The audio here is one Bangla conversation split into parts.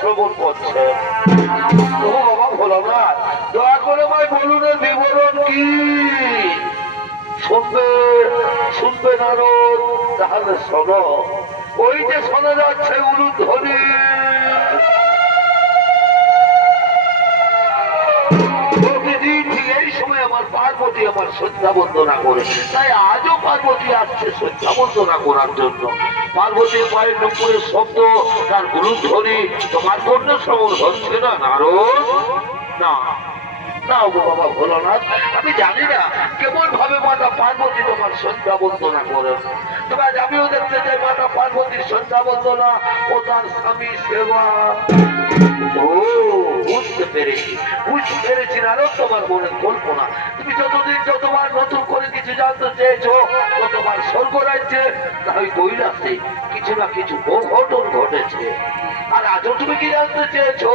শ্রবণ করছে। ও বাবা ভোলানাথ, দয়া করে ভাই বলুন বিবরণ কি? শুনবে শুনবে নারদ? তাহলে শোনো। ওই যে শোনা যাচ্ছে উলুধ্বনি, প্রতিদিন ঠিক এই সময় আমার পার্বতী আমার শ্রদ্ধা বন্দনা করে, তাই আজও পার্বতী আসছে শ্রদ্ধা বন্দনা করার জন্য। পার্বতীর পায়ের নুপুরের শব্দ, তার উলুধ্বনি তোমার কর্ণে শ্রবণ হচ্ছে না নারদ? না না গো বাবা ভোলানাথ, আমি জানি না কেমন ভাবে মাতা পার্বতী তোমার সন্ধ্যা বন্দনা করেন। তবে আজ আমিও দেখতে চাই মাতা পার্বতীর সন্ধ্যা বন্দনা ও তার স্বামী সেবা। ও বুঝতে পেরেছি নারদ, তোমার মনের কল্পনা। তুমি যতদিন যতবার নতুন করে কিছু জানতে চেয়েছো, ততবার স্বর্গ রাজ্যে না ওই কৈলাসে কিছু না কিছু অঘটন ঘটেছে। আর আজও তুমি কি জানতে চেয়েছো,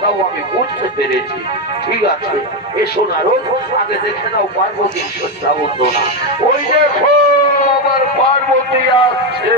তাও আমি বুঝতে পেরেছি। ঠিক আছে, এসো নারদ, আগে দেখে নাও পার্বতীর সন্ধ্যা বন্দনা। ওই দেখো আমার পার্বতী আসছে।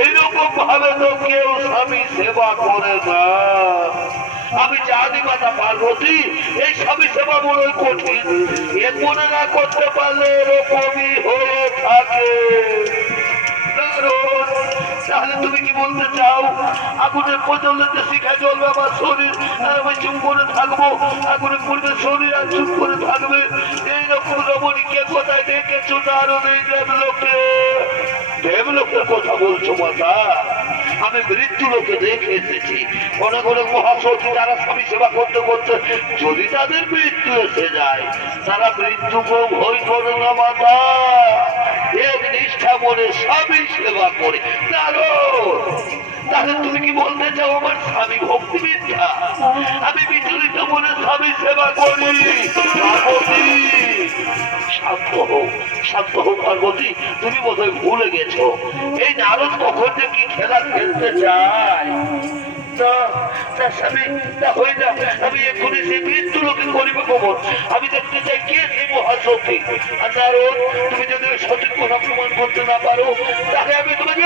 এইরকম ভাবে তো কেউ স্বামী সেবা করে না। আমি জানি মাতা পার্বতী এই স্বামী সেবা বড় কঠিন, এ মনে না করতে পারলে এরকমই হয়ে থাকে। তাহলে তুমি কি বলতে চাও আগুনের প্রজ্বলতে শিখা জ্বলবে আমার শরীর, আর আমি চুপ করে থাকবো? আগুনের পূর্বে শরীর আর চুপ করে থাকবে? এইরকম রমণীকে কোথায় দেখেছো নারদ এই দেবলোকে? দেবলোকের কথা বলছো মাতা? আমি মৃত্যু লোকে দেখে এসেছি অনেক অনেক মহাসতী তারা স্বামী সেবা করতে করতে যদি তাদের মৃত্যু এসে যায়, তারা মৃত্যুকে ভয় করে না মাতা, এক নিষ্ঠা মনে স্বামী সেবা করে। তাহলে তুমি কি বলতে চাও আমার স্বামী ভক্তি বিদ্যা? আমি বিচলিত মনে স্বামী সেবা করি। পার্বতী শান্ত হোক, শান্ত হোক পার্বতী। তুমি বোধহয় ভুলে গেছো এই নারদ কখন যে কি খেলা খেলতে চায়। আমি এক্ষুনি সেই মৃত্যু লোকে করিব কবর। আমি দেখতে চাই কে সেই মহাশক্তি। আর নারদ, তুমি যদি সঠিক কথা প্রমাণ করতে না পারো তাহলে আমি তোমাকে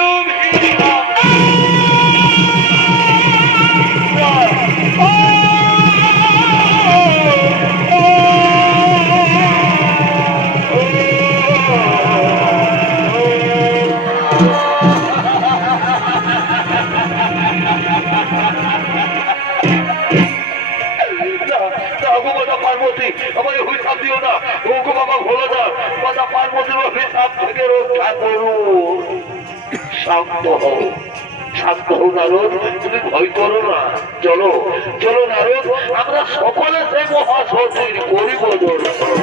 পার্বতী আমাকে অভিশাপ দিও না। ওগো বাবা ভোলো না, বাবা পার্বতীর অভিশাপ থেকে রক্ষা করুন। শান্ত হও, শান্ত হও নারদ, তুমি ভয় করো না। চলো চলো নারদ, আমরা সকলে সেই মহাসতীর করিব দর্শন।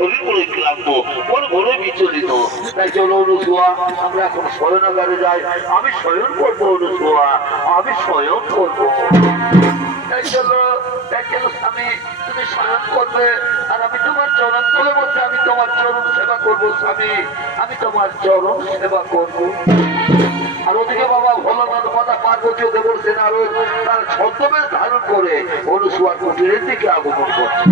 শরীর বড় ক্লান্ত, মন বড় বিচলিত। তাই চলো অনুসুয়া, আমরা এখন শয়নাগারে যাই। আমি শয়ন করবো অনুসুয়া, আমি শয়ন করবো। তাই চলো স্বামী, তুমি শয়ন করবে আর আমি তোমার চরণ তলে বলতে আমি তোমার চরণ সেবা করবো। স্বামী, আমি তোমার চরণ সেবা করবো। আর ওদিকে বাবা ভোলানাথ মাতা পার্বতী দেবসেন আরো তার ছদ্মবেশ ধারণ করে অনুসুয়ার কুটিরের দিকে আগমন করছে।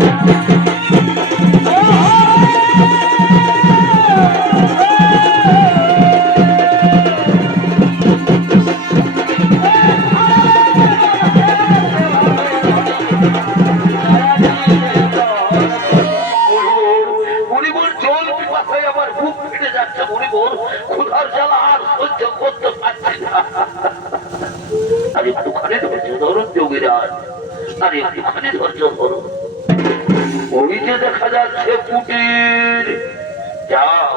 একটুখানি ধৈর্য ধরুন যোগীরাজ, আর একটুখানি ধৈর্য ধরুন। ওই যে দেখা যাচ্ছে কুটির, যাও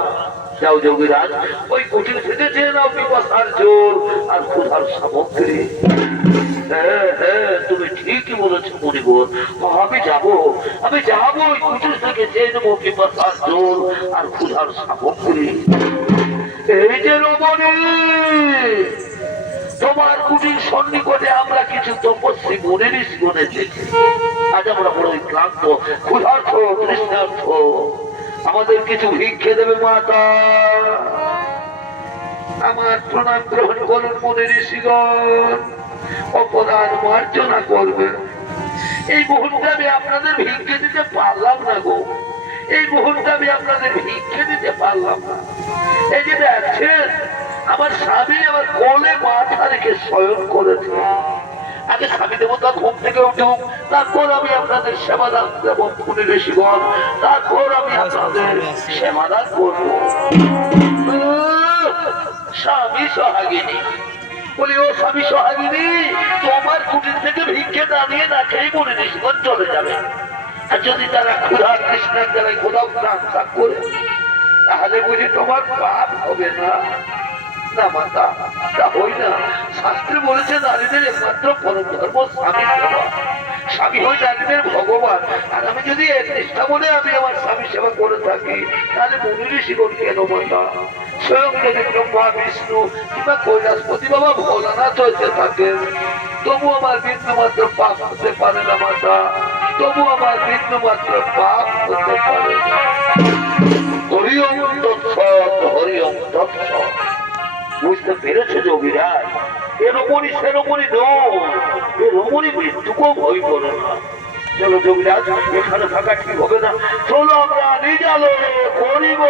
যাও যোগীরাজ, ওই কুটির থেকে চেয়ে নাও পিপাসার জল আর ক্ষুধার সামগ্রী। হ্যাঁ হ্যাঁ, তুমি ঠিকই বলেছো মুনিবর, আমি যাবো ওই কুটির থেকে চেয়ে নেবো পিপাসার জল আর ক্ষুধার সামগ্রী। এই যে রমণী, তোমার কুটির সন্নিকটে আমরা কিছু তপস্বী মনে ঋষিগণে দেখি। আজ আমরা বড়ই ক্লান্ত, ক্ষুধার্থ, তৃষ্ণার্থ, আমাদের কিছু ভিক্ষে দেবে মাতা। আমার প্রণাম গ্রহণ করুন মনে ঋষিগণ, অপরাধ মার্জনা করবে। এই মুহূর্তে আমি আপনাদের ভিক্ষে দিতে পারলাম না গো, এই মুহূর্তে আমি আপনাদের ভিক্ষে দিতে পারলাম না। এই যে দেখছেন আমার স্বামী আমার কোলে মাথা রেখে শয়ন করেছে। আগে স্বামী দেবতা ঘুম থেকে উঠুক, তারপর আমি আপনাদের সেবাদান দেব মুনি ঋষিগণ, তারপর আমি আপনাদের সেবাদান করবো। স্বামী সোহাগিনী বলি, ও স্বামী সোহাগিনী, তোমার কুটির থেকে ভিক্ষে না নিয়ে না খেয়ে মুনি ঋষিগণ চলে যাবে। আর যদি তারা ক্ষুধা তৃষ্ণার জ্বালায় কোথাও প্রাণ ত্যাগ করে, তাহলে বুঝি তোমার পাপ হবে না? না মাতা, তা হই না। শাস্ত্রে বলেছে নারীদের একমাত্র পরম ধর্ম স্বামী সেবা, স্বামী হই নারীদের ভগবান। আর আমি যদি এক নিষ্ঠা বলে আমি আমার স্বামী সেবা করে থাকি, তাহলে মুনি ঋষিগণ কেন মাতা? স্বয়ং যদি ব্রহ্মা বিষ্ণু কিংবা কৈলাসপতি বাবা ভোলানাথ হইতে থাকেন, তবু আমার বিন্দু মাত্র পাপ হতে পারে না মাতা, তবু আমার বিন্দু মাত্র পাপ হতে পারে না। হরি ওম তৎসৎ, হরি ওম তৎসৎ। বুঝতে পেরেছে যোগীরাজ? এ রমণী সে রমণী নয়, এ রমণী মৃত্যুকেও ভয় করো না। চলো যোগীরাজ, এখানে থাকা ঠিক হবে না, চলো আমরা নিজালোকে করিব।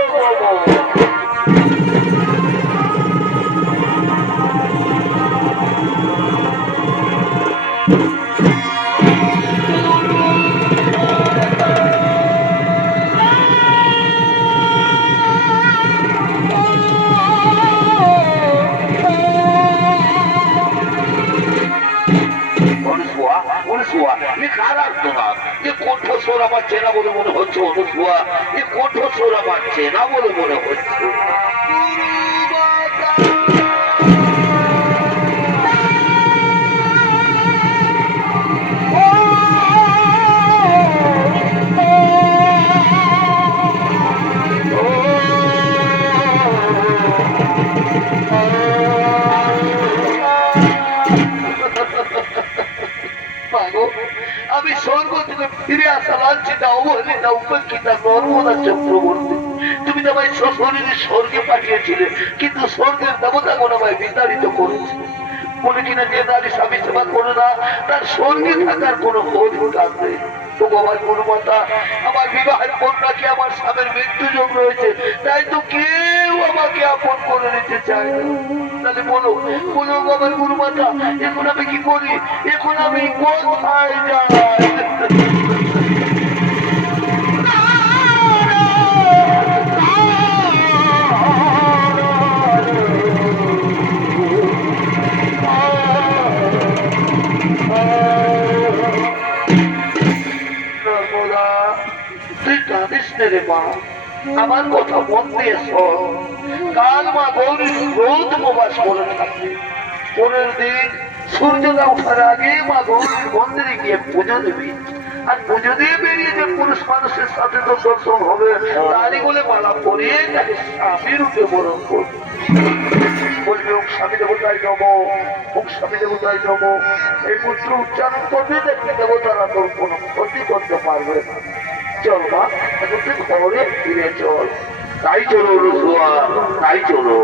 কণ্ঠস্বর আমার চেনা বলে মনে হচ্ছে অনুসুয়া, এই কণ্ঠস্বর আমার চেনা বলে মনে হচ্ছে। আমি স্বর্গ থেকে ফিরে আসা লাঞ্ছিতা অবহেলিতা উপেক্ষিতা নর্মদা চক্রবর্তী, তুমি তো আমায় শ্বশুরের স্বর্গে পাঠিয়েছিলে, কিন্তু স্বর্গের দেবতাগণ আমায় বিতাড়িত করেছে। বলে কিনা যে নারী স্বামী সেবা করে না তার স্বর্গে থাকার কোনো অধিকার নেই। আমার গুরুমাতা, আমার বিবাহের পর নাকি আমার স্বামীর মৃত্যুযোগ রয়েছে, তাই তো কেউ আমাকে আপন করে নিতে চায় না। তাহলে বলো বলো আমার গুরুমাতা, এখন আমি কি করি? এখন আমি কোথায় যাই? আমার কথা মন দিয়ে শোন, কাল মা গৌরী রোদ উপবাস করে থাকবে। পরের দিন সূর্যটা ওঠার আগে মা গৌরীর মন্দিরে গিয়ে পুজো দেবে, আর পুজো দিয়ে বেরিয়ে যে পুরুষ মানুষের সাথে তো দর্শন হবে, তারই বলে মালা পরিয়ে তাকে স্বামী রূপে বরণ করবে। বলবে ওম স্বামী দেবতায় নম, ওম স্বামী দেবতায় নম, এই মন্ত্র উচ্চারণ করবে, দেখবে দেবতারা তোর কোনো ক্ষতি করতে পারবে না। চল মা, এখন তুই ঘরে ফিরে চল। তাই চলো রসুয়া, তাই চলো।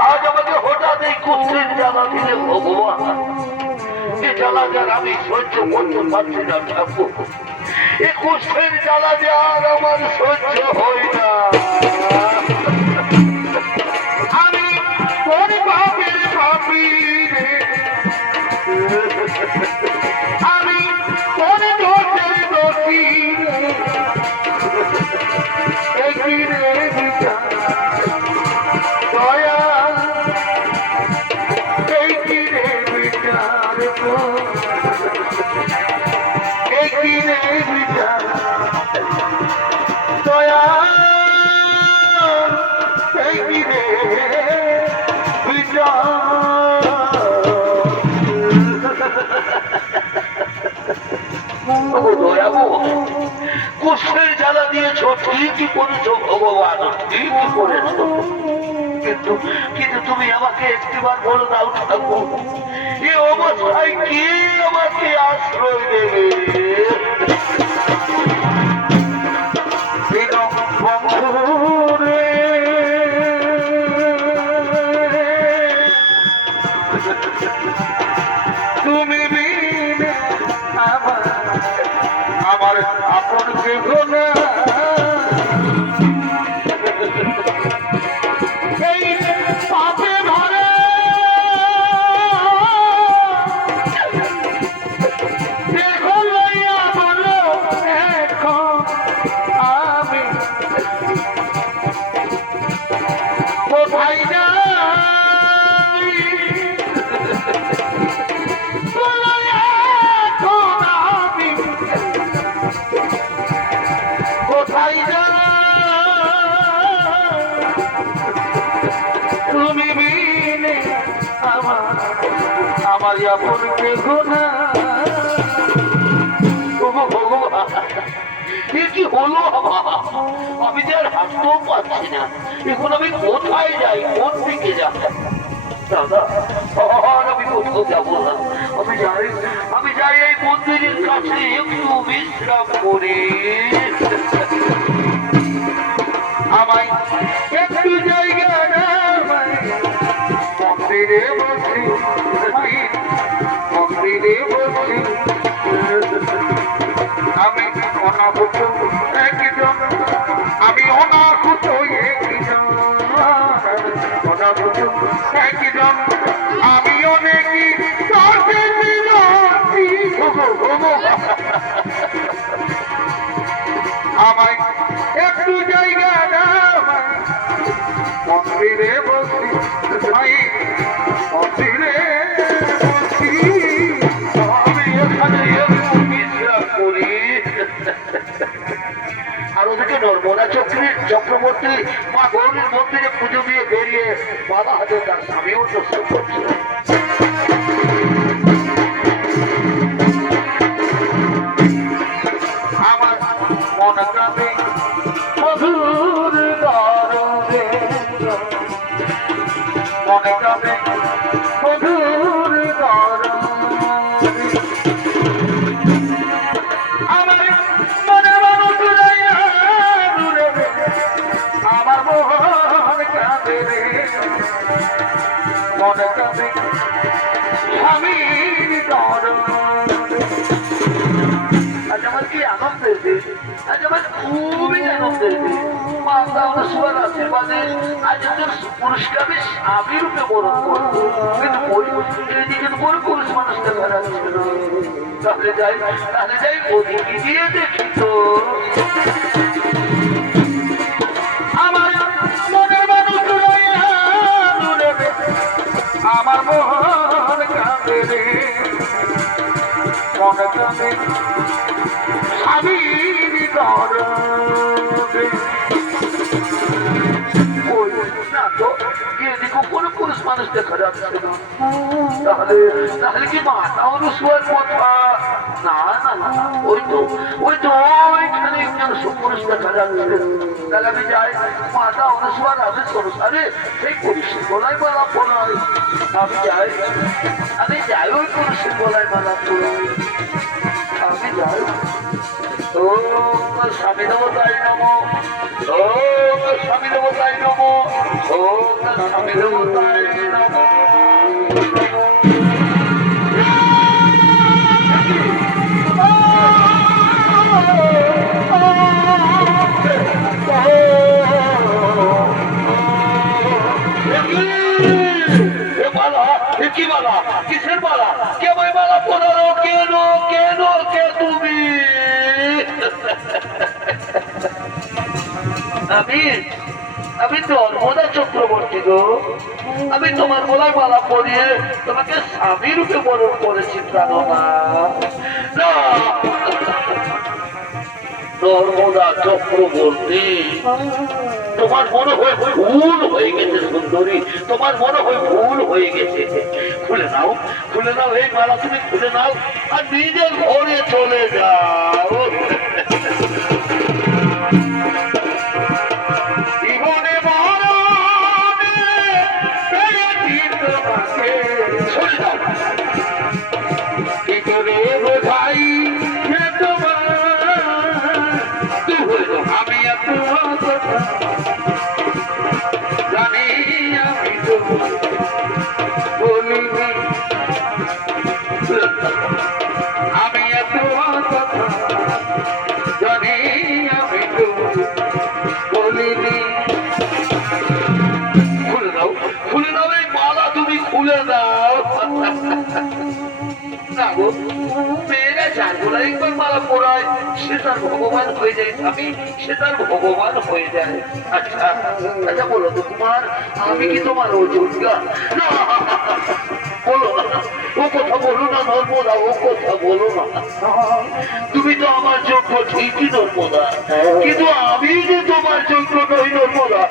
আজ আমাকে হঠাৎ এই কুষ্ঠের জ্বালা দিলে ভগবান, যে জ্বালা যার আমি সহ্য করতে পারছি না ঠাকুর, এই কুষ্ঠের জ্বালা যে আর আমার সহ্য হয় না। আমি কোন পাপের পাপী রে, আমি কোন দোষের দোষী রে, দয়া এই কি রে বিচার, এই কি রে বিচার, দয়া এই কি রে বিচার। কুষ্ঠের জ্বালা দিয়েছ, ঠিকই করেছো ভগবান, ঠিকই করেছো, কিন্তু কিন্তু তুমি আমাকে একটিবার বলে দাও ঠাকুর, এই অবস্থায় কে আমাকে আশ্রয় দেবে? তুমি বিনে আমার দেখো না এই পাপে ভরে দেখো লইয়া বলো এখন আমি কোথায় যাই বলো এখন আমি কোথায় যাই তুমি বিনে আমার আপন কেহ না কি হলো আমি যে আর হাসতেও পারছি না এখন আমি কোথায় যাই কোন দিকে যাই দাদা আমি কোথাও যাবো না আমি যাই এই মন্দিরের কাছে একটু বিশ্রাম করি আমায় একটু জায়গা মন্দিরে বসি মন্দিরে বসি আমি অনাহুত একজন আমি অনাহুত একজন অনাহুত একজন আমি অনেকই আমায় একটু জায়গা মন্দিরে বসি মন্দিরে বসি আমি এখানে একটু বিশ্রাম করি আর ওদিকে নর্মদা চক্রবর্তী মা গৌরীর মন্দিরে পুজো দিয়ে বেরিয়ে বাবা হাতে তার স্বামীও দর্শন করছে আমার মনে কাঁদে মধুর দরদে মনে কাঁদে মধুর দরদে আমার মনে মানুষ আমার মন কাঁদে রে মনে কাঁদে স্বামীর দরদে আজ আমার কি আনন্দের দিন আজ আমার খুবই আনন্দের দিন মাতা অনুসবার আশীর্বাদে আজ ওদের পুরস্কার আমি স্বামী রূপে বরণ করবো কিন্তু কিন্তু কোনো পুরুষ মানুষকে ধরা ছিল তাহলে যাই ওদিকে গিয়ে দেখি তো আমার মনের মানুষ আমার মন কাঁদে রে মনে কাঁদে স্বামীর দরদে না তো গিয়ে দেখো কোনো পুরুষ মানুষ দেখা যাচ্ছে না তাহলে কি মাতা অনুসবার কথা না না না ওই তো ওইখানে একজন সুপুরুষ দেখা যাচ্ছে তাহলে আমি যাই মাতা অনুসবার আদেশ অনুসারে সেই পুরুষের গলায় মালা পড়াই আমি যাই ওই পুরুষের গলায় মালা পড়াই আমি যাই ও স্বামী দেবতাই নম ও স্বামী দেবতাই নম ও স্বামী দেবতাই নম কি মালা কিসের মালা কে বই মালা পড়ালো কেন কেন কে তুমি আমি নর্মদা চক্রবর্তী গো আমি তোমার গলায় মালা পরিয়ে তোমাকে স্বামী রূপে বরণ করেছি প্রাণনা নর্মদা চক্রবর্তী তোমার মনে হয় ভুল হয়ে গেছে সুন্দরী তোমার মনে হয় ভুল হয়ে গেছে খুলে নাও এই মালা তুমি খুলে নাও আর নিজের ঘরে চলে যাও আমি এত কথা তুলে দাও। না গো, মেয়েরা যার গোলায় একবার মালা পরায় সে তার ভগবান হয়ে যায় স্বামী, সে তার ভগবান হয়ে যায়। আচ্ছা আচ্ছা বলো তো কুমার, আমি কি তোমার অযোগ্যা? না, বলো না, ও কথা বলো না নর্মদা, ও কথা বলো না। তুমি তো আমার যোগ্য ঠিকই নর্মদা, কিন্তু আমি যে তোমার যোগ্য নই নর্মদা,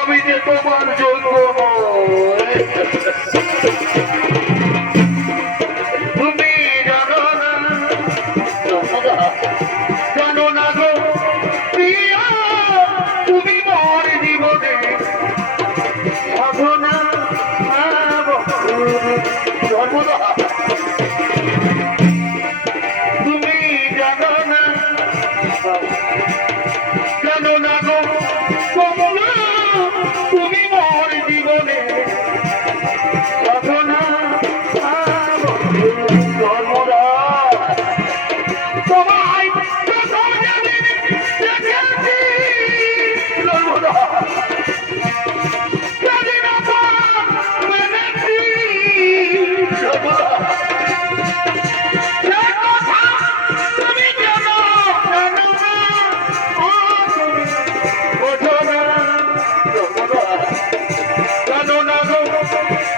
আমি যে তোমার যোগ্য নই। তুমি জানো না নর্মদা, জানো না গো প্রিয়া, তুমি মোর জীবনে সাধনা নর্মদা, তুমি জানো না, জানো না গো কমলা, তুমি মোর জীবনে সাধনা নর্মদা। তোমায় প্রথম যেদিন দেখেছি নর্মদা, সেদিন আমার মেনেছি নর্মদা। সে কথা তুমি জানো, জানো না, ও তুমি বোঝো না নর্মদা, জানো না গো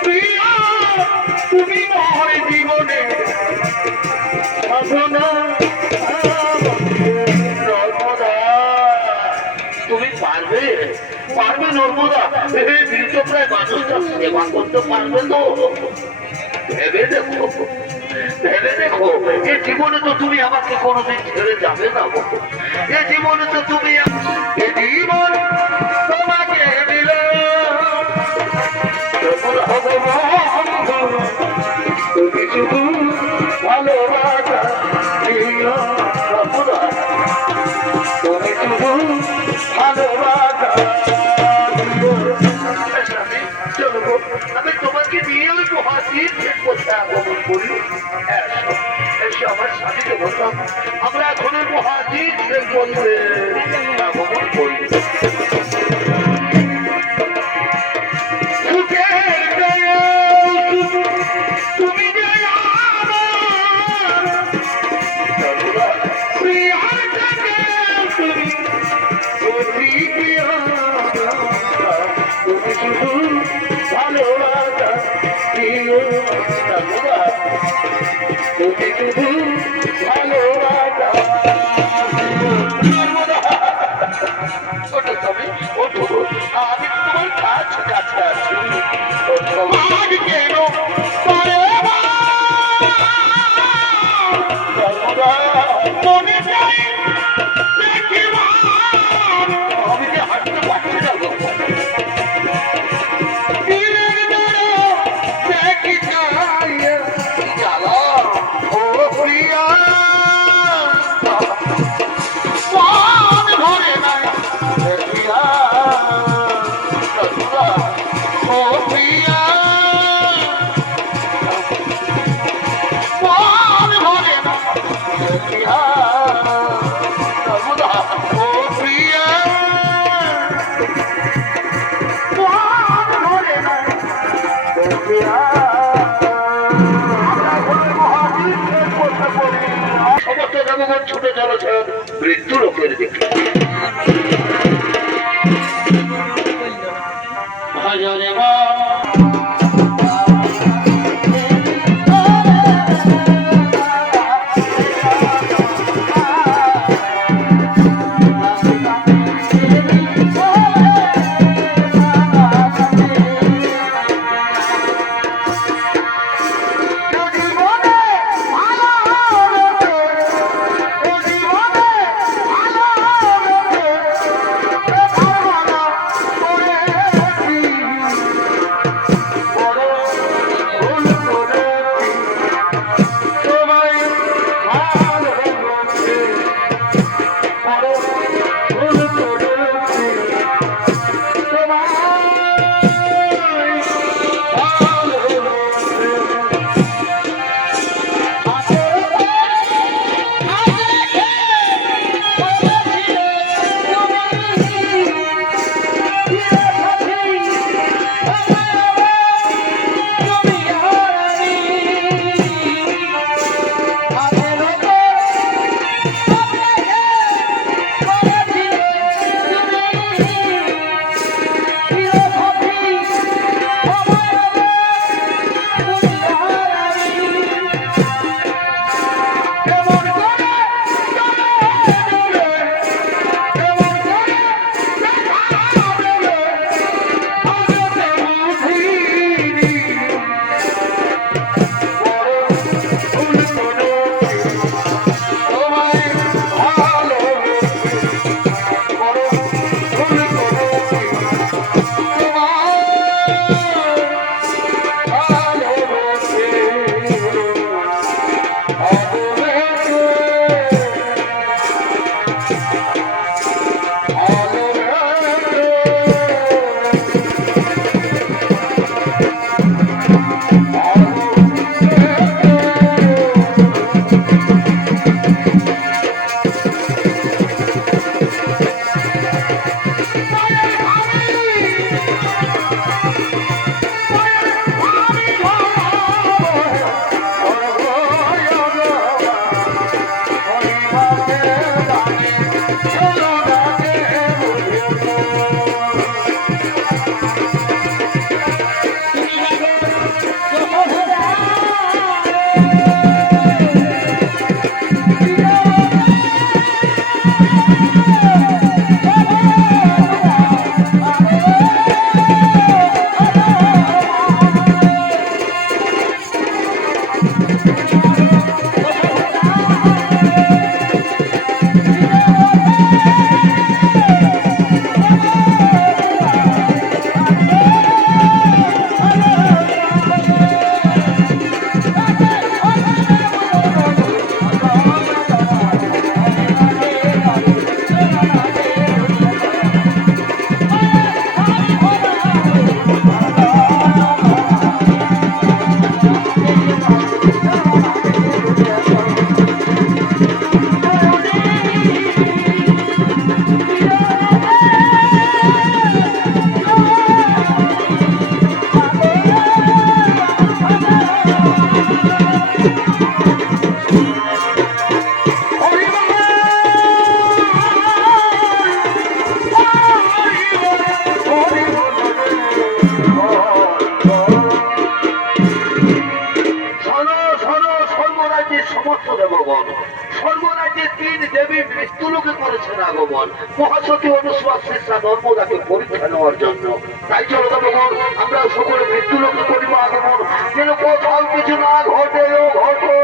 প্রিয়া, তুমি মোর জীবনে সাধনা নর্মদা। তুমি পারবে, পারবে নর্মদা, মৃতপ্রায় মানুষটা সেবা করতে পারবে তো? ভেবে দেখো, ভেবে দেখো, এ জীবনে তো তুমি আমাকে কোনোদিন ছেড়ে যাবে না গো। এ জীবনে তো তুমি, এ জীবন তোমাকে দিলে তুমি শুধু ভালোবাসা দিও নর্মদা, তুমি শুধু ভালোবাসা দিও। চলো গো, আমি তোমাকে নিয়ে ওই মহাতীর করতে আগমন করি। এসে আমার স্বামীকে বললাম আমরা এখন ওই মহাতীর করতে আগমন করি। তুমি যে তুমি শুধু ভালোবাসা দিও নর্মদা, তুমি শুধু ভালোবাসা নর্মদা। ওঠো তুমি, ওঠো, আমি তোমার কাছে কাছে আছি। আজ কেন নর্মদা মনে চাই দেখিবার, আমি যে হাঁটতে পারছি না গো। সমস্ত জনগণ ছুটে চলেছে মৃত্যু লোকের দিকে। ভজনে মা মহাসতী অনুসভা শ্রেষ্ঠা নর্মদাকে পরীক্ষা নেওয়ার জন্য। তাই চলো তখন আমরা সকলে মৃত্যু লোকে করিব আগমন, যেন কোথাও কিছু না ঘটে ও ঘটো।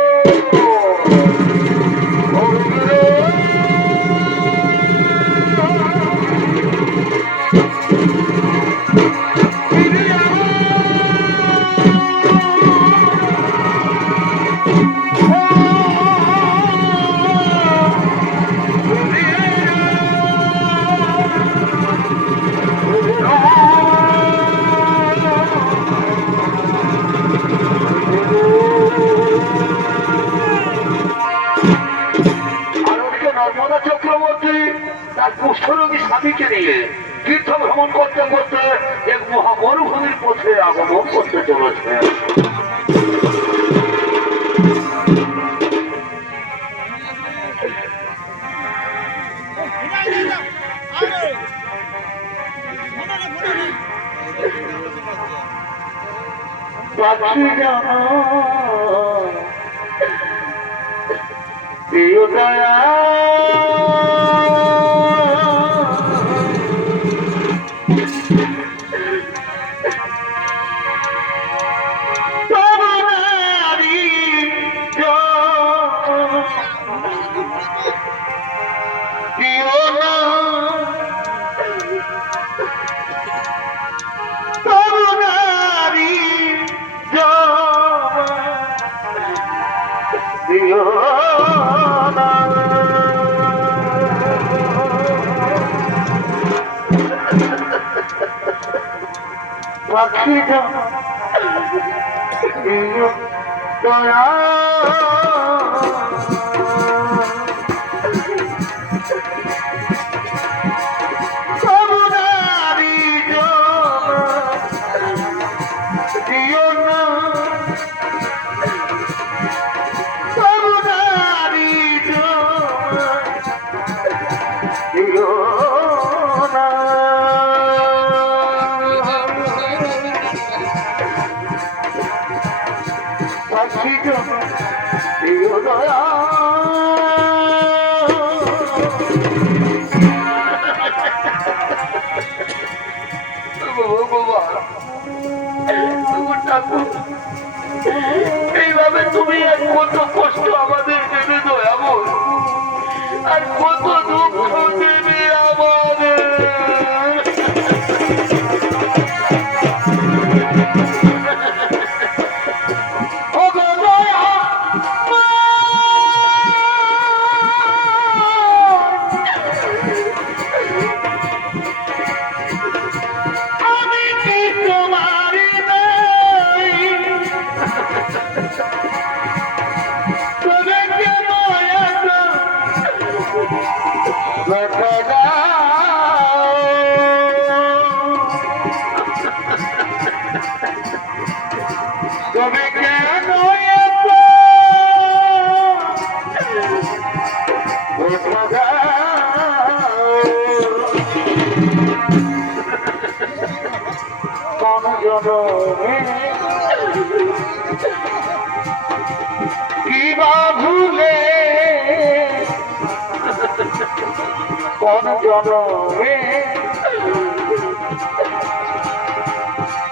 তার কুষ্ঠরোগী স্বামীকে নিয়ে তীর্থ ভ্রমণ করতে করতে এক মহা মরুভূমির পথে আগমন করতে চলেছে। কি জন্য দিও দয়া এইভাবে তুমি আর কত কষ্ট আমাদের দেবে দয়াবো আর কত দুঃখ দেবে আমাদের কিবা ভুলে কোন জনমে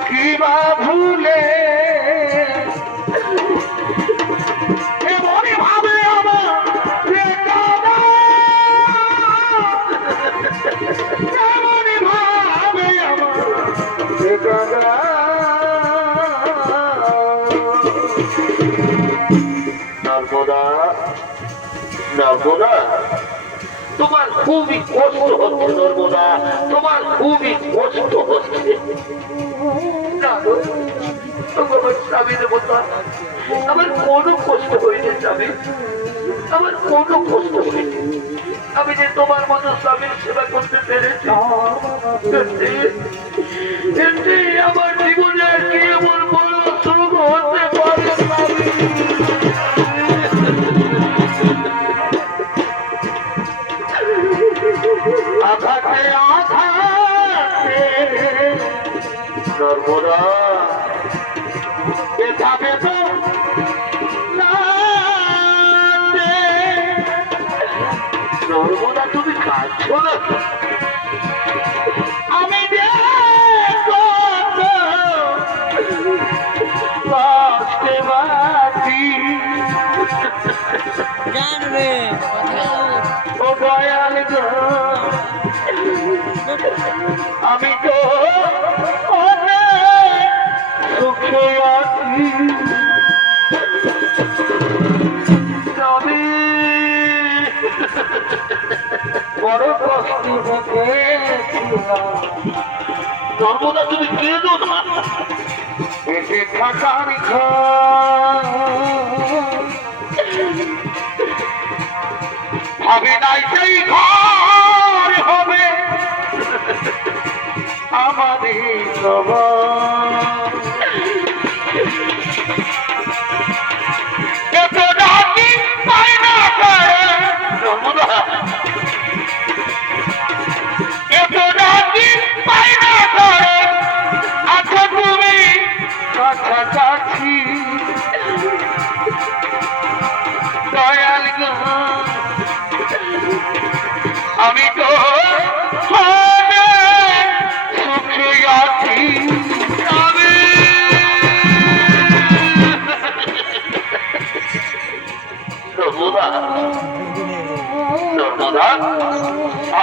কিবা ভুলে এমনই ভাবে আমার এমনই ভাবে আমার নর্মদা নর্মদা তোমার খুবই কষ্ট হচ্ছে নর্মদা তোমার খুবই কষ্ট হচ্ছে আমার কোনো কষ্ট হয়নি স্বামী আমার কোনো কষ্ট হয়নি আমি যে তোমার মতো স্বামীর সেবা করতে পেরেছি আমার জীবনে আর কি এমন বড় সুখ হতে পারে আঘাতে আঘাতে নর্মদা ব্যথা ব্যথা নর্মদা তুমি কাঁদছো না আমি বাঁচতে বাঁচি জানবে ও দয়াল গো আমি তো সুখে আছি বড় কষ্ট নর্মদা তুমি কেঁদো না এসে থাকার ভাবি নাই সেই ঘর হবে আমাদের এত রাতি পাই না নর্মদা এত রাতি পাই না আচ্ছা তুমি কাছাকাছি দয়াল গো আমি তো সুখে আছি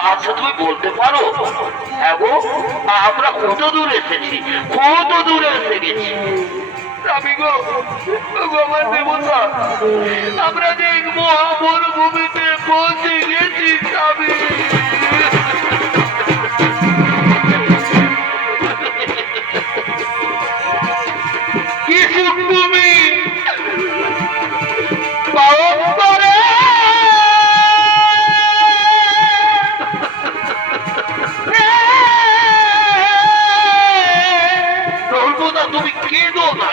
আচ্ছা তুমি বলতে পারো হ্যাঁ গো আমরা কত দূর এসেছি কত দূরে এসে গেছি আমি গো আমার দেবতা আমরা যে মহামরুভূমিতে পৌঁছে গেছি আমি কিছু তুমি পালন করে তুমি কেঁদো না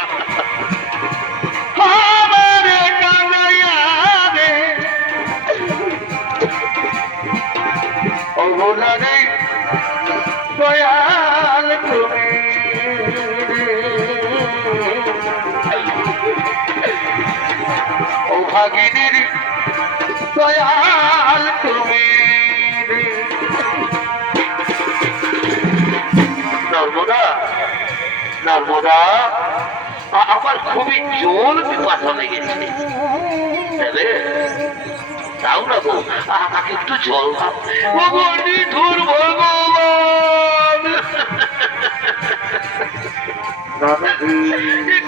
আমার কানাইয়ারে অবলারে দয়াল তুমি ভাগিনীর দয়াল তুমি নর্মদা নর্মদা আমার খুবই জোর পিপাসা লেগেছে তাও না গো আমাকে একটু জল ধুর ভগবান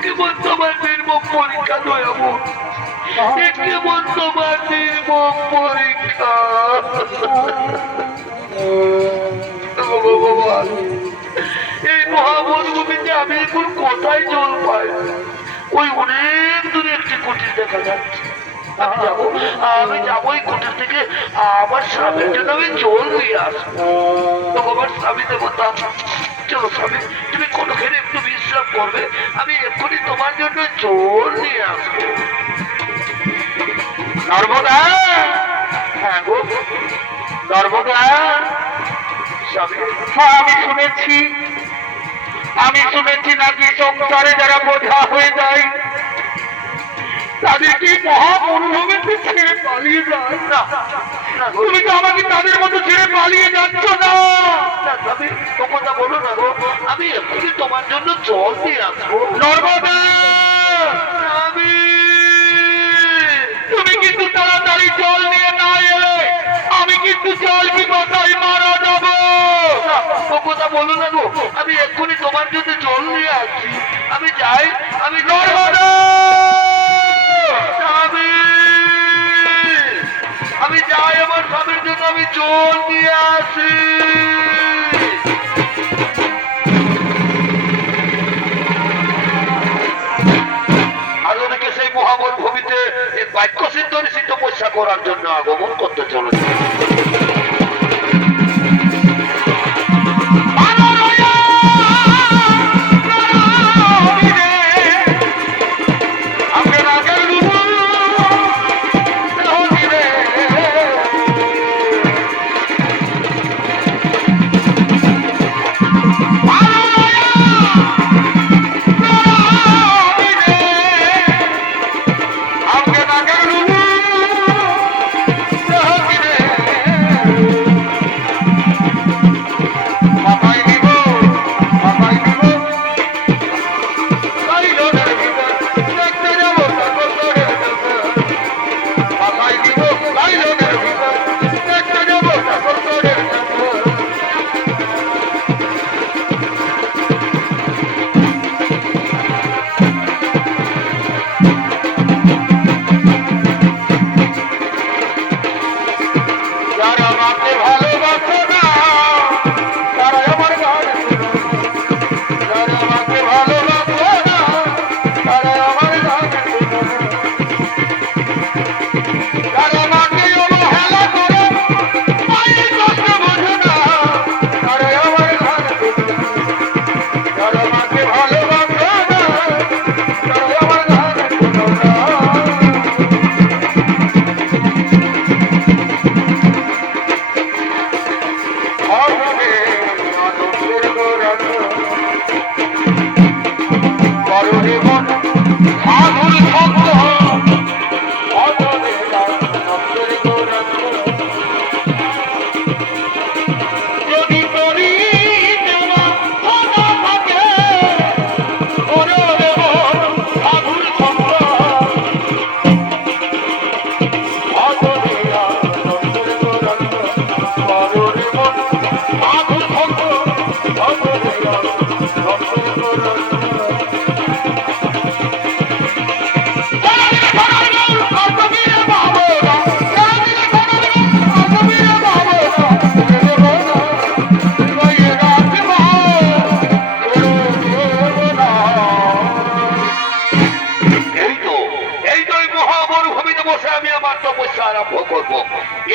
কেবল তোমার নির্মম পরীক্ষা দয়াবো কেবল তোমার নির্মম পরীক্ষা ভগবান এই মহাবনভূমিতে আমি এখন কোথায় জল পাই ওই অনেক দূরে একটি কুটির দেখা যাচ্ছে আমি যাবো ওই কুটির থেকে আমার স্বামীর জন্য আমি জল নিয়ে আসবো আমার স্বামী দেবতা চলো স্বামী তুমি কোনোখানে একটু বিশ্রাম করবে আমি এক্ষুনি তোমার জন্য জল নিয়ে আসবো নর্মদা হ্যাঁ গো নর্মদা স্বামী হ্যাঁ আমি শুনেছি নাকি সংসারে যারা বোঝা হয়ে যায় তাদেরকে মহামরুভূমিতে ছেড়ে পালিয়ে যায় না তুমি তো আমাকে তাদের মতো ছেড়ে পালিয়ে যাচ্ছ না স্বামী তো কথা বলো না গো আমি এক্ষুনি তোমার জন্য জল দিয়ে আসবো নর্মদা তুমি কিন্তু তাড়াতাড়ি জল নিয়ে না এলে আমি কিন্তু জল কি কথাই মারা যাবো কথা বলো না গো আমি এক্ষুনি তোমার জন্য জল নিয়ে আসছি আমি যাই আমি নর্মদা আমি যাই আমার স্বামীর জন্য আমি জল নিয়ে আসি আর ওদিকে সেই মহামরুভূমিতে বাক্য সিদ্ধ নিষিদ্ধ পরীক্ষা করার জন্য আগমন করতে চলেছে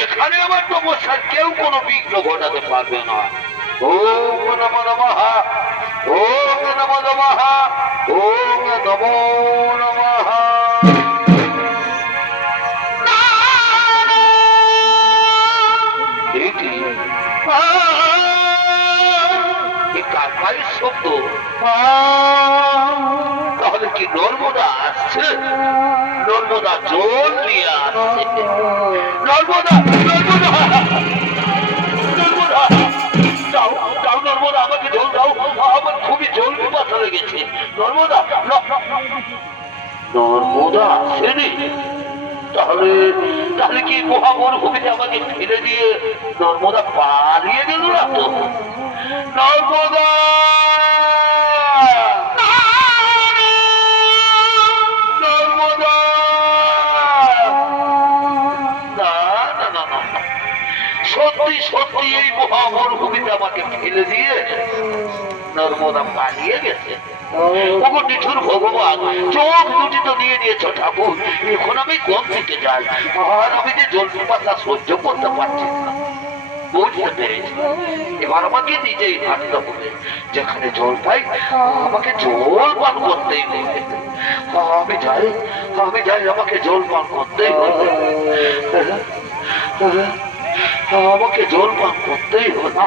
এখানে আমার তপস্যার কেউ কোনো বিঘ্ন ঘটাতে পারবে না ওম নমো নমঃ ওম নমো নমঃ ওম নমো নমঃ কার পায়ের শব্দ তাহলে কি নর্মদার আসছে, নর্মদা জল নিয়ে আসছে। নর্মদা, নর্মদা, নর্মদা, দাও দাও নর্মদা, আমাকে জল দাও, আমার খুবই জল পিপাসা লেগেছে। নর্মদা, নর্মদা আসেনি? তাহলে তাহলে কি মহামরুভূমিতে আমাকে ফেলে দিয়ে নর্মদা পালিয়ে গেল না তো? নর্মদা, নর্মদা, না না না না, সত্যি সত্যি এই মহামরুভূমিতে আমাকে ফেলে দিয়ে নর্মদা পালিয়ে গেছে। নিঠুর ভগবান, চোখ দুটি তো নিয়ে নিয়েছ ঠাকুর, এখন আমি কোন দিকে যাই? আর আমি যে জল পিপাসা সহ্য করতে পারছি না, বুঝতে পেরেছি। এবার আমাকে নিজেই হাঁটতে হবে, যেখানে জল পাই আমাকে জল পান করতেই হবে। আমি যাই, আমি যাই, আমাকে জল পান করতেই হবে, আমাকে জল পান করতেই হবে।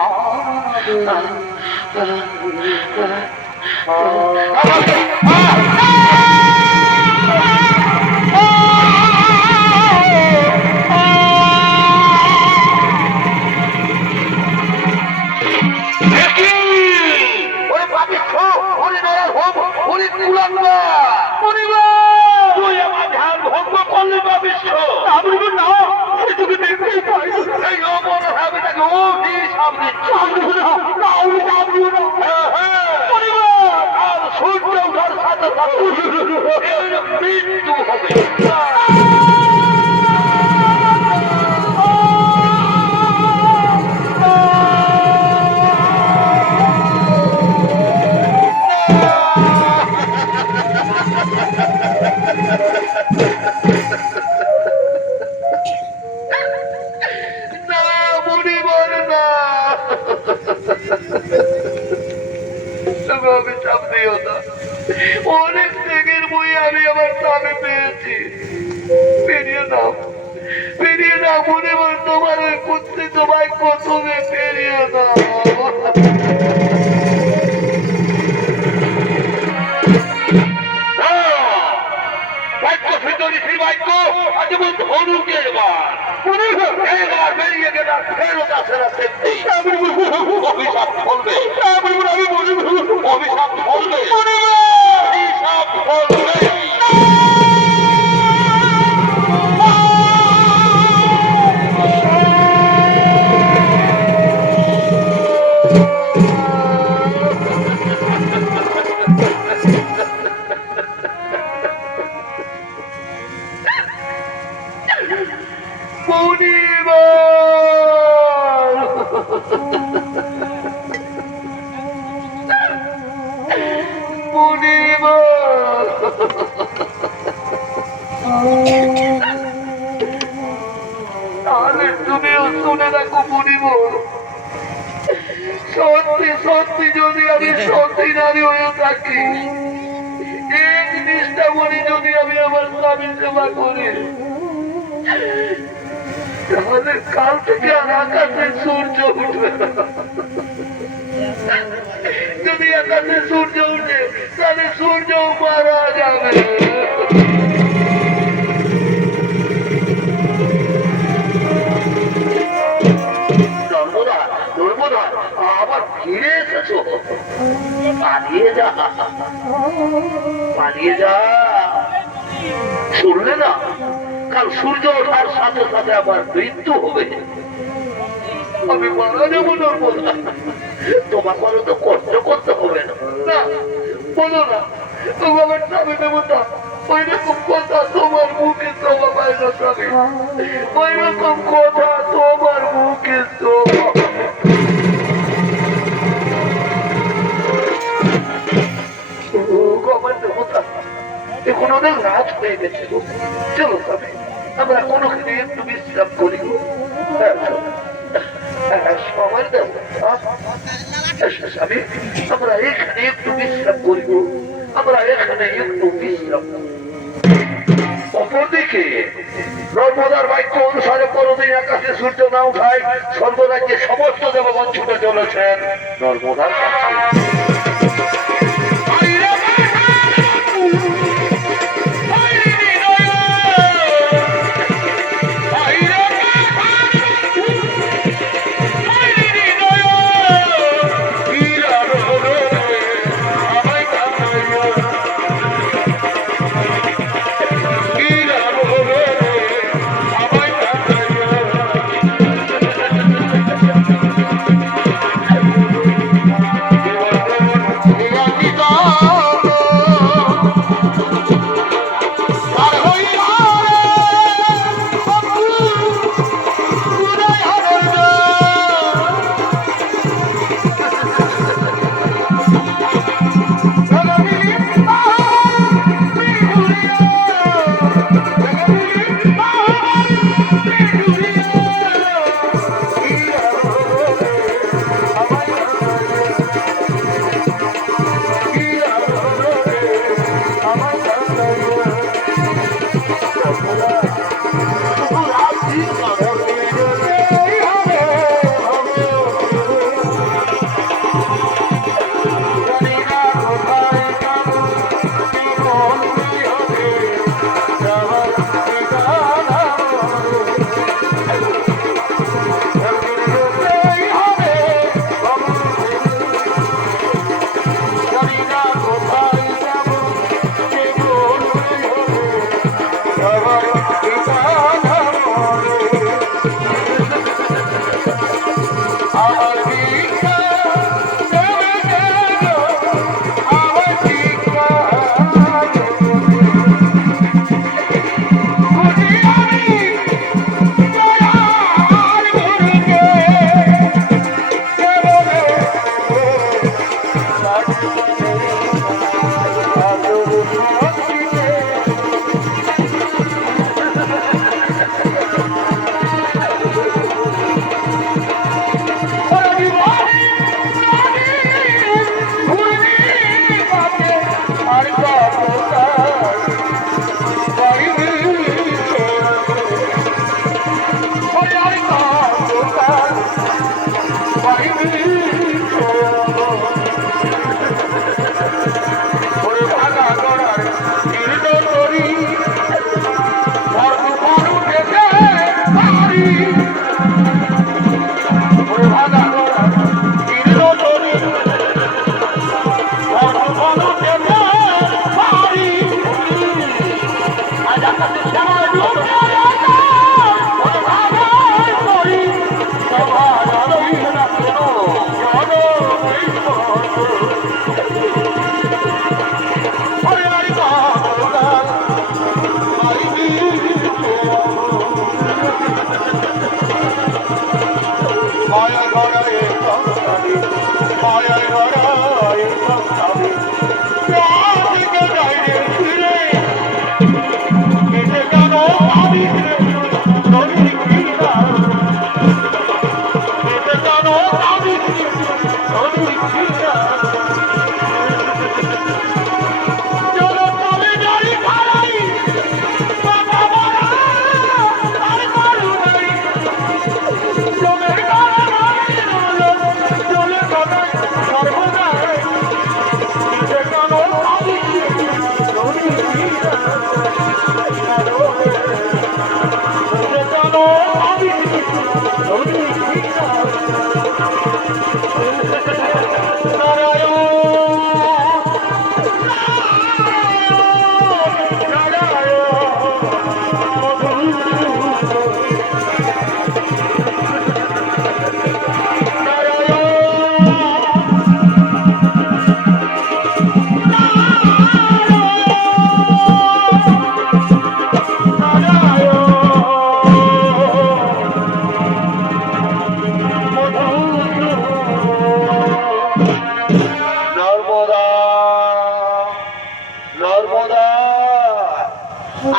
সূর্য ওঠার সাথে সাথে মৃত্যু হবে। অনেক ত্যাগের বই আমি আমার স্বামী পেয়েছি, পেরিয়ে নাও, পেরিয়ে নাও মনে বল, তোমার ওই কুত্তি তোমায় প্রথমে পেরিয়ে নাও। বাক্য ফিতরি বাক্য আজ ধনুকে এবার বেরিয়ে গেলাম, ফেরত আসে না সেমনি অভিশাপ ফলবে, অভিশাপ ফলবে, অভিশাপ ফলবে। তাহলে তুমিও শুনে রাখো মুনিব, সত্যি সত্যি যদি আমি সত্যি নারী হয়ে থাকি, এক নিষ্ঠা বলি যদি আমি আমার স্বামীর সেবা করি, তাহলে কাল থেকে আর আকাশে সূর্য উঠবে না। যদি আকাশে সূর্য উঠে তাহলে সূর্য মারা যাবে। নর্মদা, নর্মদা, আবার ফিরে এসেছো, পালিয়ে যা, পালিয়ে যা। শুনলে না, কাল সূর্য ওঠার সাথে সাথে আবার মৃত্যু হবে। আমি মারা যাবো নর্মদা, তোমাকে তো কষ্ট করতে হবে না। বলো না, তোমার স্বামী দেবতা ওই রকম কথা তোমার মুখে তোমার বাইরে স্বামী, ওই রকম কথা তোমার মুখে তোমার দেবতা। এখন অনেক রাত হয়ে গেছে, চলো স্বামী আমরা কোনোখানে একটু বিশ্রাম করি। সময় দেব স্বামী, আমরা এখানে একটু বিশ্রাম করিব, আমরা এখানে একটু বিশ্রাম। অপরদিকে নর্মদার বাক্য অনুসারে কোনদিন আকাশে সূর্য না উঠায় সর্বরাজ্যে সমস্ত দেবগণ ছুটে চলেছেন নর্মদার কাছে।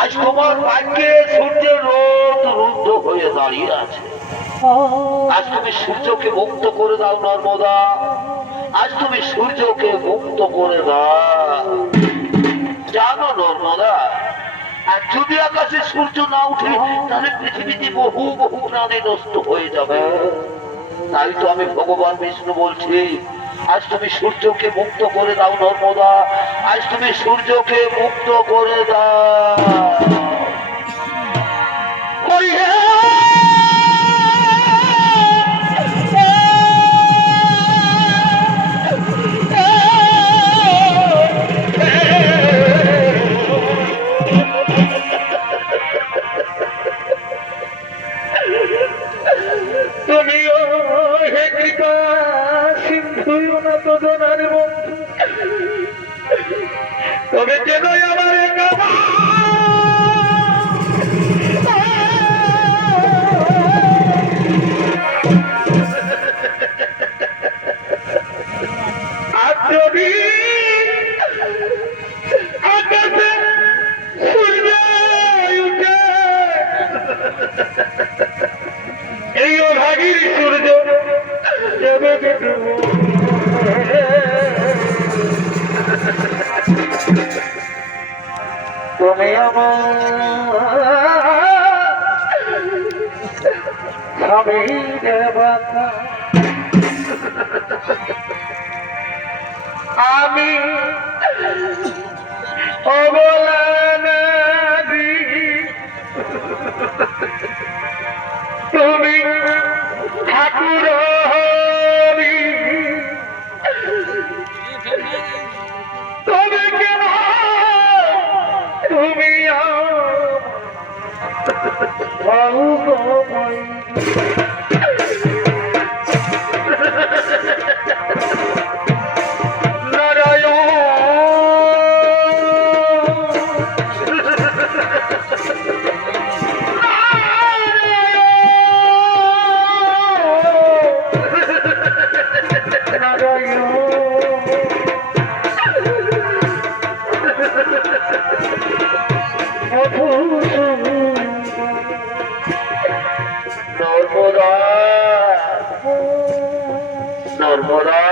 আজ তোমার ভাগ্যে সূর্যের রোদ রুদ্ধ হয়ে দাঁড়িয়ে আছে। আজ তুমি সূর্যকে মুক্ত করে দাও নর্মদা, আজ তুমি সূর্যকে মুক্ত করে দাও। জানো নর্মদা, আর যদি আকাশে সূর্য না উঠে তাহলে পৃথিবীতে বহু বহু প্রাণী নষ্ট হয়ে যাবে। তাই তো আমি ভগবান বিষ্ণু বলছি, আজ তুমি সূর্যকে মুক্ত করে দাও নর্মদা, আজ তুমি সূর্যকে মুক্ত করে দাও। তবে কেন আমার আর যদি আকাশে সূর্য উঠে এই ভাগির সূর্য তুমি আমার স্বামী দেবতা, আমি অবলা নদী, তুমি ঠাকুর হরি, তবে কেন তুমি নর্মদা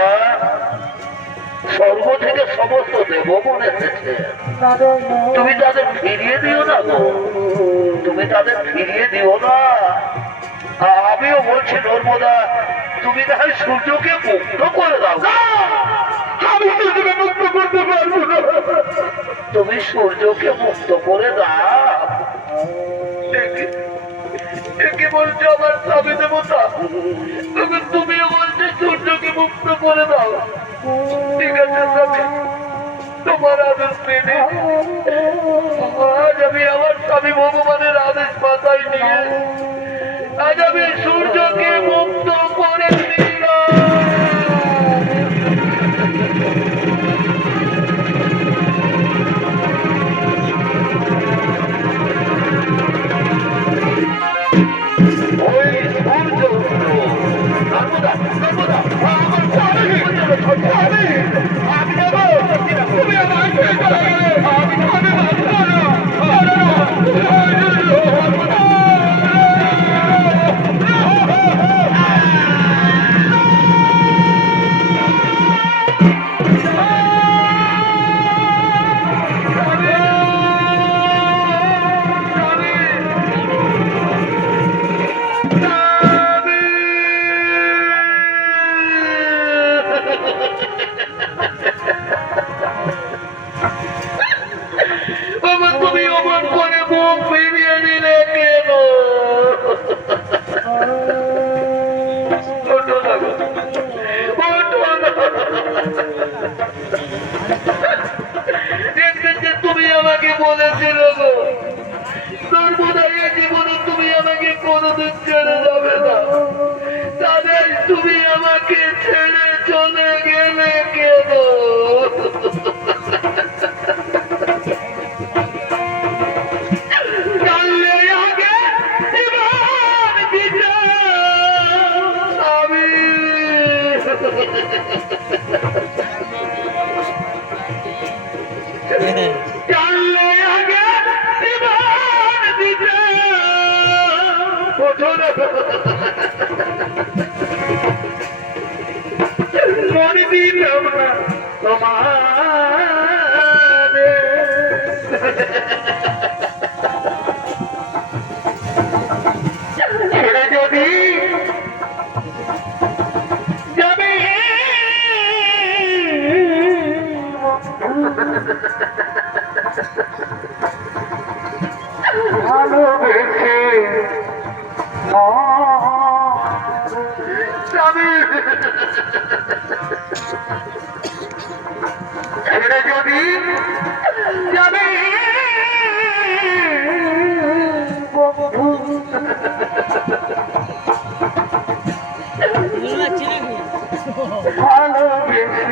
সর্বদে থেকে সমস্ত দেব মনে এসেছে। তুমি তাদের ফিরিয়ে দিও না গো, তুমি তাদের ফিরিয়ে দিও না। আমিও বলছি নর্মদা, তুমি তাহলে সূর্যকে মুক্ত করে দাও। আমি সূর্যকে মুক্ত করতে পারবো না। তুমি সূর্যকে মুক্ত করে দাও। কি বলছো আমার স্বামী দেবতা? তুমিও বলছো সূর্যকে মুক্ত করে দাও। ঠিক আছে স্বামী, তোমার আদেশ মেনে আজ আমি আমার স্বামী ভগবানের আদেশ মাথায় নিয়ে আজ আমি সূর্যকে মুক্ত করে দিলাম। ওই সূর্য নর্মদা, নর্মদা, আমার স্বামী, স্বামী, আমি যাবো, তুমি আমাকে আমি তুমি অমন করে মুখ ফিরিয়ে দিলে কেন? তুমি আমাকে বলেছিলে গো নর্মদা, এই জীবনে তুমি আমাকে কোনোদিন ছেড়ে যাবে না, তাদের তুমি আমাকে ছেড়ে চলে গেলে কেন? জানলে আগে ইমান দিতে মনে দিতাম না তোমার, ছেড়ে যদি যাবে ভালোবেসে ছেড়ে যদি যাবে ভালোবেসে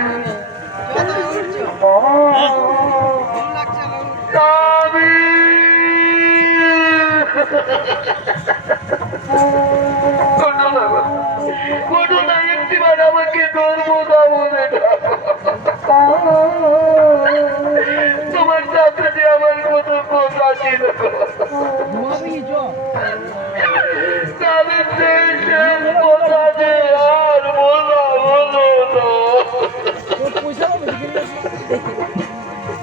ঘটনা একটিবার আমাকে নর্মদা বলে তোমার সাথে যে আমার কত কথা ছিল, তাদের শেষ কথা যে আর বলা হলো না।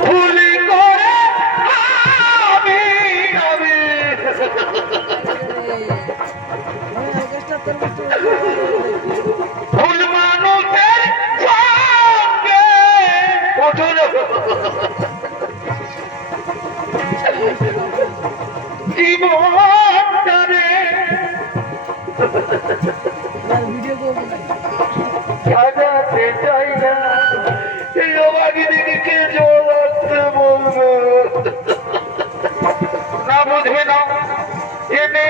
ভুলি করে আমি আমি ভুল মানুষের সঙ্গে জীবনটারে সাজাতে চাই না। এই অবাগিনীকে কে জল রাখতে বলবো না, বুঝে না এনে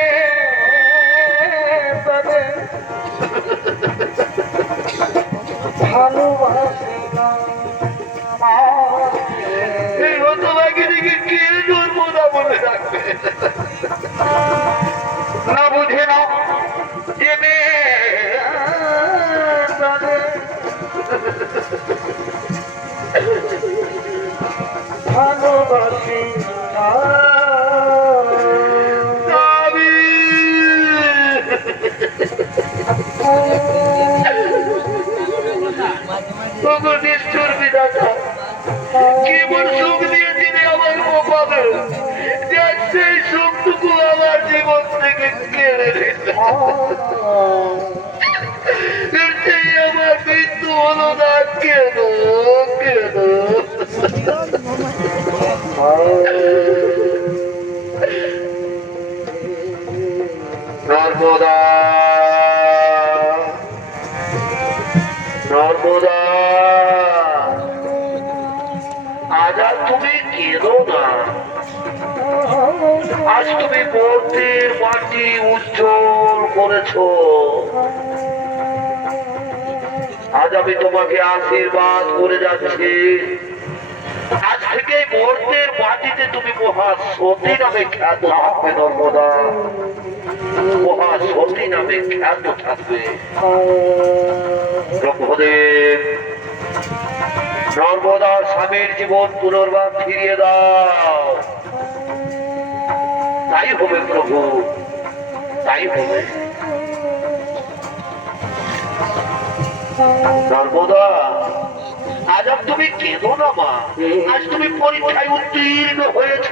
ভালোবাসে না। এই হতভাগিনীকে কে নর্মদা বলে রাখবে না, বুঝে না জেনে ভালোবাসি না। নিষ্ঠুর বিধাতা হবে যে সেই সুখটুকু আমার জীবন থেকে কেড়ে নিল। সেই আমার মৃত্যু হলো না কেন কেন? নর্মদা নর্মদা আজ আর তুমি কেঁদো না। আজ তুমি মূর্তির মাটি উজ্জ্বল করেছ। আজ আমি তোমাকে আশীর্বাদ করে যাচ্ছি। আজ থেকে মূর্তির মাটিতে তুমি মহাসতী নামে খ্যাত থাকবে। নর্মদা মহাসতী নামে খ্যাত থাকবে। ব্রহ্মদেব নর্মদার স্বামীর জীবন পুনর্বার ফিরিয়ে দাও। তাই হবে প্রভু, তাই হবে। নর্মদা আজ আর তুমি কেঁদো না মা। আজ তুমি পরীক্ষায় উত্তীর্ণ হয়েছ।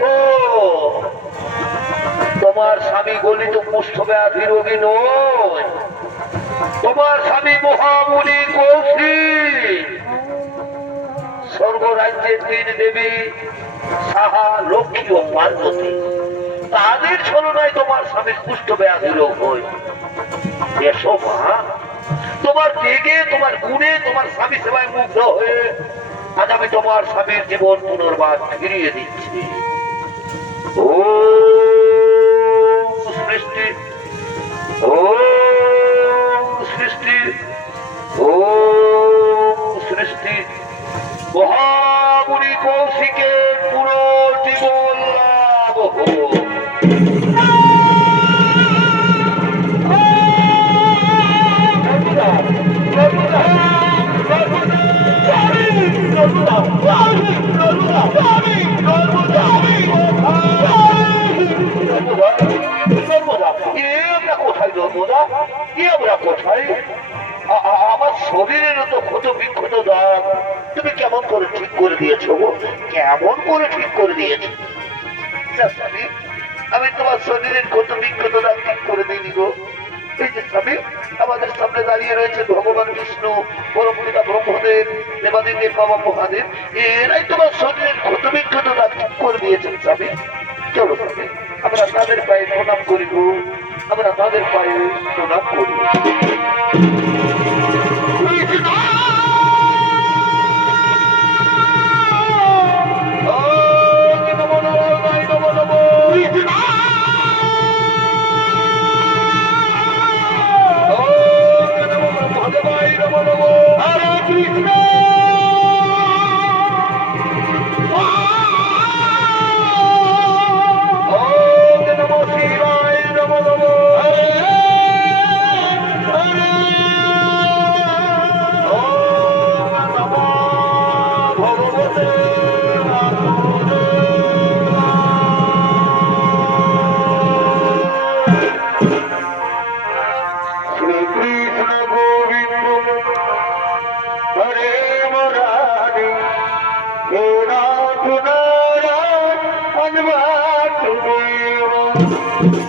তোমার স্বামী গলিত কুষ্ঠ ব্যাধি রোগী নয়। তোমার স্বামী মহামুনি কৌশিক। স্বর্গরাজ্যের তিন দেবী সাহা, লক্ষ্মী ও পার্বতী, তাদের ছলনায় তোমার স্বামীর কুষ্ঠ ব্যাধি রোগ হয়। এসো মা, তোমার তেগে, তোমার গুণে, তোমার স্বামী সেবায় মুগ্ধ হয়ে আজ আমি তোমার স্বামীর জীবন পুনর্বার ফিরিয়ে দিচ্ছি। ও সৃষ্টি, ও সৃষ্টি, ও সৃষ্টি। মহামুনি কৌশিকের পুরো জীবন লাভ হোক। আমার শরীরের তো ক্ষত বিক্ষত দাগ তুমি কেমন করে ঠিক করে দিয়েছো গো? কেমন করে ঠিক করে দিয়েছো? স্বামী, আমি তোমার শরীরের ক্ষত বিক্ষত দাগ ঠিক করে দিইনি গো। এই যে স্বামী, আমাদের সামনে দাঁড়িয়ে রয়েছে ভগবান বিষ্ণু, পরম পিতা ব্রহ্মদেব, দেবাদিদেব বাবা মহাদেব। এরাই তোমার শরীরের ক্ষত বিক্ষত দাগ ঠিক করে দিয়েছেন স্বামী। চলো স্বামী, আমরা তাদের পায়ে প্রণাম করিব। আমরা তাদের পায়ে প্রণাম করি। Thank you.